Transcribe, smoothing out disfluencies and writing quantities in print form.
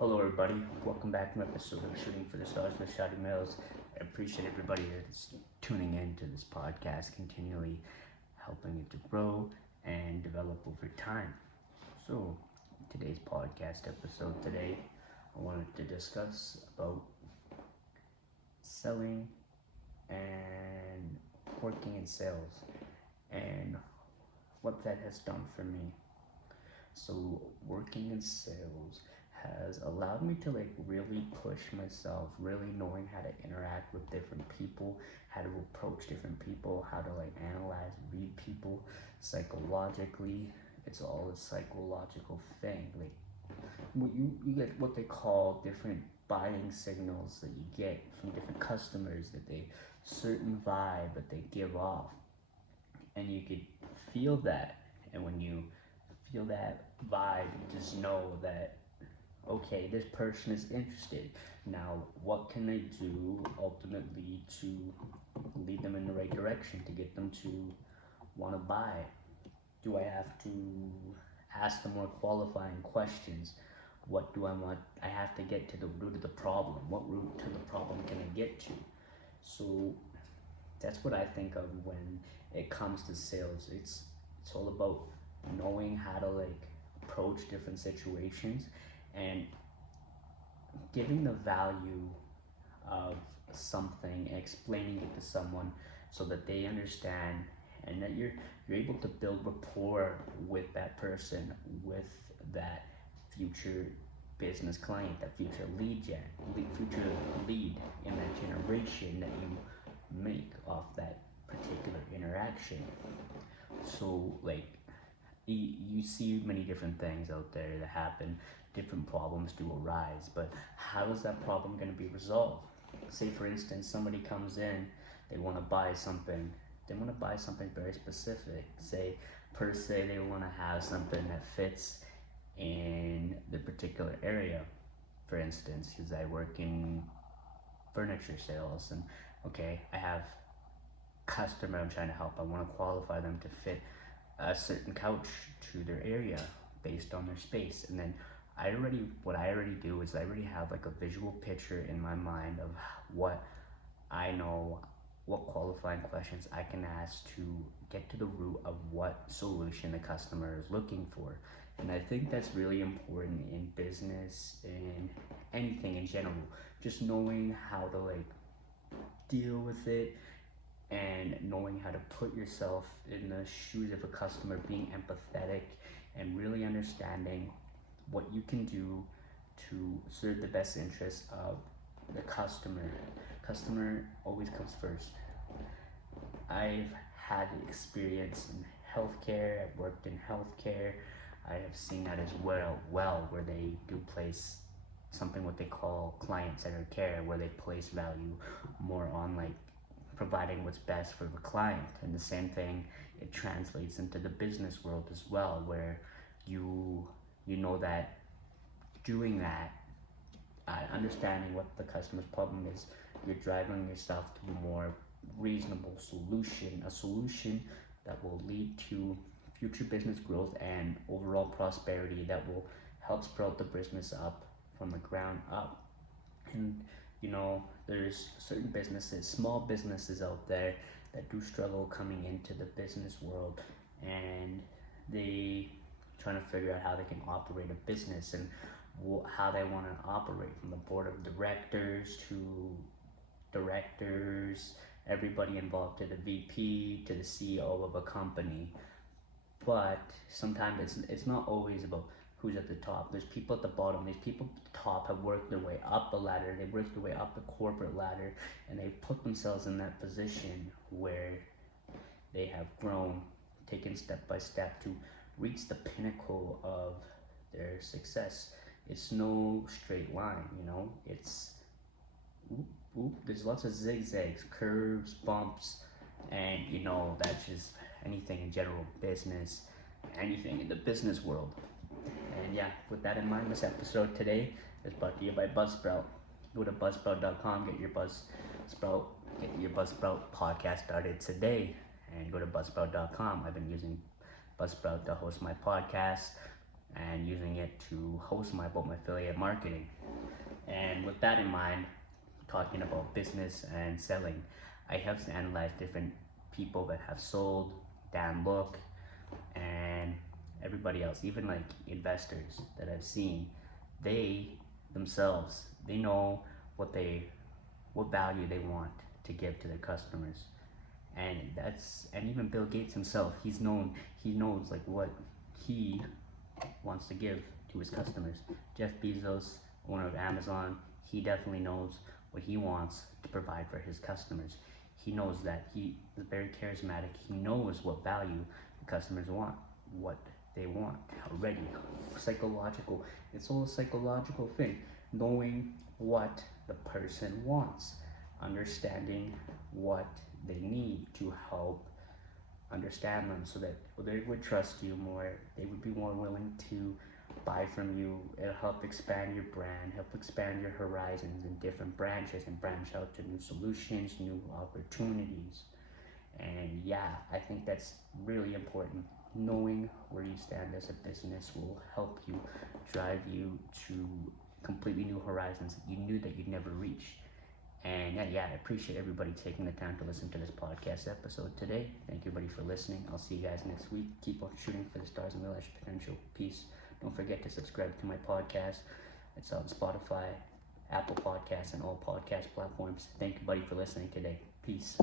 Hello, everybody. Welcome back to an episode of Shooting for the Stars with Shotty Mills. I appreciate everybody that's tuning in to this podcast, continually helping it to grow and develop over time. So, today's podcast episode today, I wanted to discuss about selling and working in sales and what that has done for me. So working in sales has allowed me to really push myself, really knowing how to interact with different people, how to approach different people, how to analyze, read people psychologically. It's all a psychological thing. You get what they call different buying signals that you get from different customers, that they certain vibe that they give off, and you could feel that. And when you feel that vibe, you just know that okay, this person is interested. Now, what can I do ultimately to lead them in the right direction, to get them to want to buy? Do I have to ask them more qualifying questions? What do I want? I have to get to the root of the problem. What root to the problem can I get to? So that's what I think of when it comes to sales. It's all about knowing how to approach different situations and giving the value of something and explaining it to someone so that they understand, and that you're able to build rapport with that person, with that future business client, that future future lead in that generation that you make off that particular interaction. So you see many different things out there that happen, different problems do arise, but how is that problem going to be resolved? Say for instance, somebody comes in, they want to buy something, very specific. Say per se they want to have something that fits in the particular area. For instance, because I work in furniture sales, and okay, I have customer I'm trying to help, I want to qualify them to fit a certain couch to their area based on their space. And then what I already do is I already have a visual picture in my mind of what I know, what qualifying questions I can ask to get to the root of what solution the customer is looking for. And I think that's really important in business and anything in general, just knowing how to deal with it, and knowing how to put yourself in the shoes of a customer, being empathetic and really understanding what you can do to serve the best interests of the customer. Customer always comes first. I've had experience in healthcare, I've worked in healthcare, I have seen that as well, where they do place something what they call client-centered care, where they place value more on providing what's best for the client. And the same thing, it translates into the business world as well, where you know that doing that, understanding what the customer's problem is, you're driving yourself to a more reasonable solution, a solution that will lead to future business growth and overall prosperity, that will help sprout the business up from the ground up. And there's certain businesses, small businesses out there that do struggle coming into the business world, and they trying to figure out how they can operate a business, and how they want to operate, from the board of directors to directors, everybody involved, to the VP, to the CEO of a company. But sometimes it's not always about who's at the top. There's people at the bottom. These people at the top have worked their way up the ladder. They've worked their way up the corporate ladder, and they've put themselves in that position where they have grown, taken step by step to reach the pinnacle of their success. It's no straight line, it's there's lots of zigzags, curves, bumps, and that's just anything in general business, anything in the business world. And yeah, with that in mind, this episode today is brought to you by Buzzsprout. Go to buzzsprout.com, get your Buzzsprout podcast started today, and go to buzzsprout.com. I've been using Buzzsprout to host my podcast. and using it to host my about my affiliate marketing. And with that in mind, talking about business and selling, I have analyzed different people that have sold, Dan Look, and everybody else, even like investors that I've seen. They themselves, they know what value they want to give to their customers. And even Bill Gates himself, he knows like what he wants to give to his customers. Jeff Bezos, owner of Amazon, he definitely knows what he wants to provide for his customers. He knows that he is very charismatic. He knows what value the customers want, what they want already. Psychological. It's all a psychological thing. Knowing what the person wants, understanding what they need to help understand them so that they would trust you more, they would be more willing to buy from you. It'll help expand your brand, help expand your horizons in different branches and branch out to new solutions, new opportunities. And yeah, I think that's really important. Knowing where you stand as a business will help you drive you to completely new horizons that you knew that you'd never reach. And yeah, I appreciate everybody taking the time to listen to this podcast episode today. Thank you, everybody, for listening. I'll see you guys next week. Keep on shooting for the stars and realize your potential. Peace. Don't forget to subscribe to my podcast. It's on Spotify, Apple Podcasts, and all podcast platforms. Thank you, buddy, for listening today. Peace.